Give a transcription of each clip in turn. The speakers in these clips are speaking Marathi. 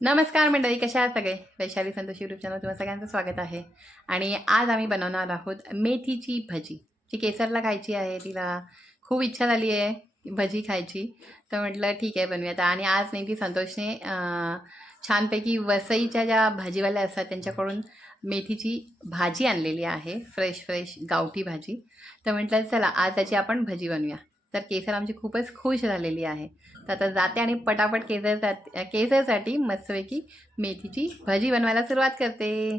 नमस्कार मंडळी, कशा आहात सगळे? वैशाली संतोष यूट्यूब चॅनल तुम्हाला सगळ्यांचं स्वागत आहे. आणि आज आम्ही बनवणार आहोत मेथीची भजी, जी केसरला खायची आहे. तिला खूप इच्छा झाली आहे भजी खायची, तर म्हटलं ठीक आहे बनवूयात. आणि आज नेमकी संतोषने छानपैकी वसईच्या ज्या भाजीवाल्या असतात त्यांच्याकडून मेथीची भाजी आणलेली आहे, फ्रेश गावठी भाजी. तर म्हटलं चला आज त्याची आपण भजी बनवूया. तर केसर आमची खूपच खुश झालेली आहे. तर आता जाते आणि पटापट केसरसाठी मस्तपैकी मेथीची भजी बनवायला सुरुवात करते.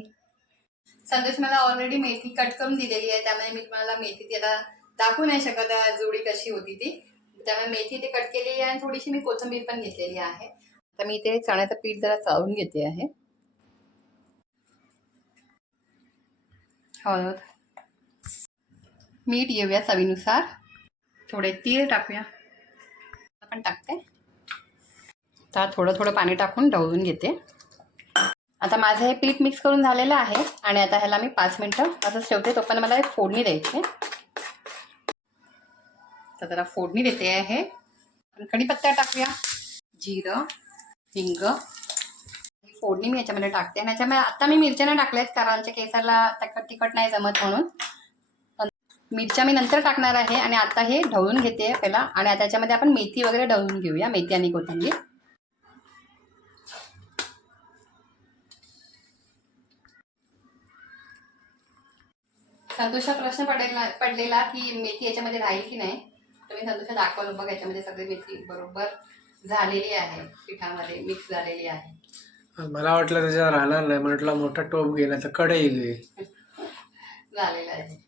संदेश मला ऑलरेडी मेथी कट करून दिलेली आहे, त्यामुळे मी तुम्हाला मेथी ती आता दाखवू नाही शकत जोडी कशी होती ती. त्यामुळे मेथी ते कट केलेली आहे आणि थोडीशी मी कोथिंबीर पण घेतलेली आहे. तर मी इथे चण्याचं पीठ जरा चाळून घेते आहे. हळद, मीठ घेऊया चवीनुसार, थोडे तीळ टाकूया, आपण टाकते. तर थोडं पाणी टाकून ढवळून घेते. आता माझं हे पीठ मिक्स करून झालेलं आहे आणि आता ह्याला मी 5 मिनटं असंच ठेवते. तोपर्यंत मला एक फोडणी द्यायची. तर जरा फोडणी देते आहे. कढीपत्ता टाकूया, जिरं, हिंग, फोडणी मी याच्यामध्ये टाकते. आणि याच्यामध्ये आता मी मिरच्या नाही टाकल्यात कारण आमच्या केसरला तिखट नाही जमत म्हणून. मिरच्या मी नंतर टाकणार आहे. आणि आता हे ढवळून घेते पहिला. आणि आता याच्यामध्ये आपण मेथी वगैरे ढवळून घेऊया, मेथी आणि कोथिंबीर. संतोषा प्रश्न पडलेला की मेथी याच्यामध्ये राहील की नाही. तर मी संतोषा दाखवलं, बघ याच्यामध्ये सगळी मेथी बरोबर झालेली आहे, पिठामध्ये मिक्स झालेली आहे. मला वाटलं त्याच्यावर राहणार नाही, म्हटलं मोठा टोप गेला तर कढई गेली. झालेलं आहे.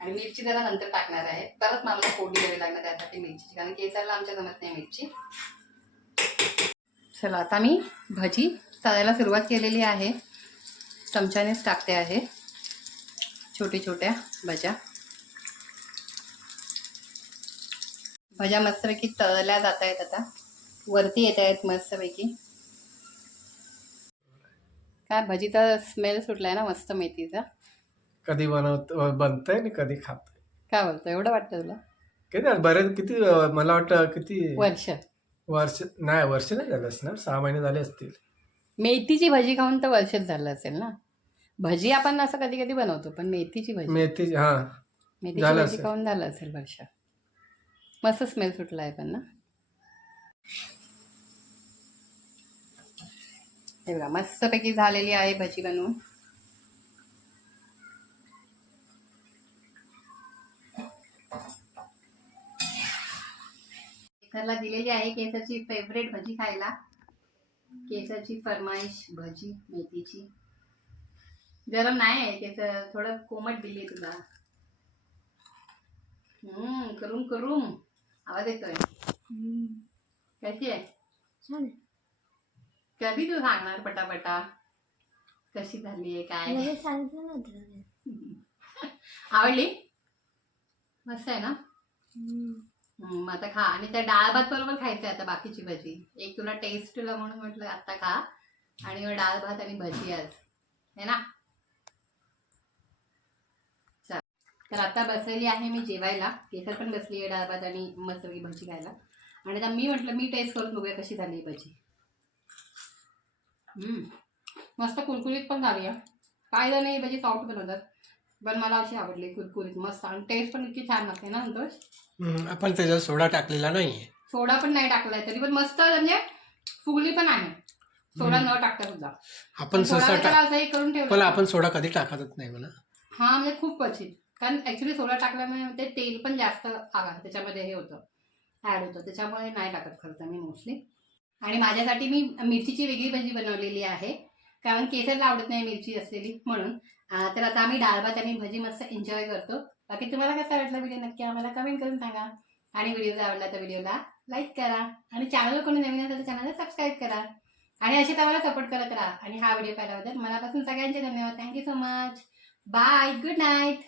आणि मिरची जरा नंतर टाकणार आहे. परत मला फोडणी द्यावी लागणार त्यासाठी मिरची, कारण केसरला आमच्या जमत नाही मिरची. चला आता मी भजी तळायला सुरुवात केलेली आहे. चमच्यानेच टाकते आहे छोट्या भज्या मस्तपैकी तळल्या जात आहेत. आता वरती येत आहेत मस्तपैकी. काय भजीचा स्मेल सुटलाय ना मस्त मेथीचा. कधी बनतंय आणि कधी खातंय. काय बोलतो, एवढं वाटतं तुला? किती बरेच किती मला वाटतं किती वर्ष नाही झालं असणार, 6 महिने झाले असतील. मेथीची भजी खाऊन तर वर्षच झालं असेल ना. भजी आपण असं कधी कधी बनवतो, पण मेथीची मेथीची भजी खाऊन झालं असेल वर्ष. मस्त स्मेल सुटला आहे पण ना. हे बघा मस्तपैकी झालेली आहे भजी बनवून. केसरला दिलेली आहे केसरची फेवरेट भजी खायला. केसरची फरमाईश भजी मेथीची. गरम नाही आहे केसर, थोडं कोमट दिली तुला. करून आवाज येतोय. कशी आहे? कधी तू सांगणार पटापटा कशी झाली आहे काय? आवडली? मस्त आहे ना. आता खा. आणि त्या डाळ भात बरोबर खायचं आता बाकीची भजी. एक तुला टेस्ट तुला म्हणून म्हटलं आता खा. आणि डाळ भात आणि भजी आज है ना. तर आता बसलेली आहे मी जेवायला. केसर पण बसली आहे डाळ भात आणि मस्तपैकी भजी खायला. आणि आता मी म्हटलं मी टेस्ट करून बघूया कशी झाली भजी. मस्त कुरकुरीत पण झाली आहे. काय जण नाही भजी सॉफ्ट बनवतात, पण मला अशी आवडली कुरकुरीत मस्त. आणि टेस्ट पण इतकी छान लागते ना संतोष. आपण त्याच्यात सोडा टाकलेला नाहीये. सोडा पण नाही टाकलाय तरी पण मस्त, म्हणजे फुगली पण आहे सोडा न टाकता सुद्धा. आपण असं करून ठेवलं, पण आपण सोडा कधी टाकतच नाही म्हणा. हा म्हणजे खूप क्वचित. कारण ऍक्च्युली सोडा टाकल्यामुळे ते तेल पण जास्त त्याच्यामध्ये हे होतं, ऍड होतं. त्याच्यामुळे नाही टाकत खरं तर मी मोस्टली. आणि माझ्यासाठी मी मिरचीची वेगळी भजी बनवलेली आहे, कारण केसरला आवडत नाही मिरची असलेली म्हणून. तर आता आम्ही डाळ भात आणि भजी मस्त एन्जॉय करतो. बाकी तुम्हाला कसा वाटला व्हिडिओ नक्की आम्हाला कमेंट करून सांगा. आणि व्हिडिओ जर आवडला तर व्हिडिओला लाईक करा. आणि चॅनलवर कोणी नवीन असेल तर चॅनलला सबस्क्राईब करा. आणि अशीच आम्हाला सपोर्ट करत राहा. आणि हा व्हिडिओ पाहिल्याबद्दल मनापासून सगळ्यांचे धन्यवाद. Thank you so much. Bye, good night.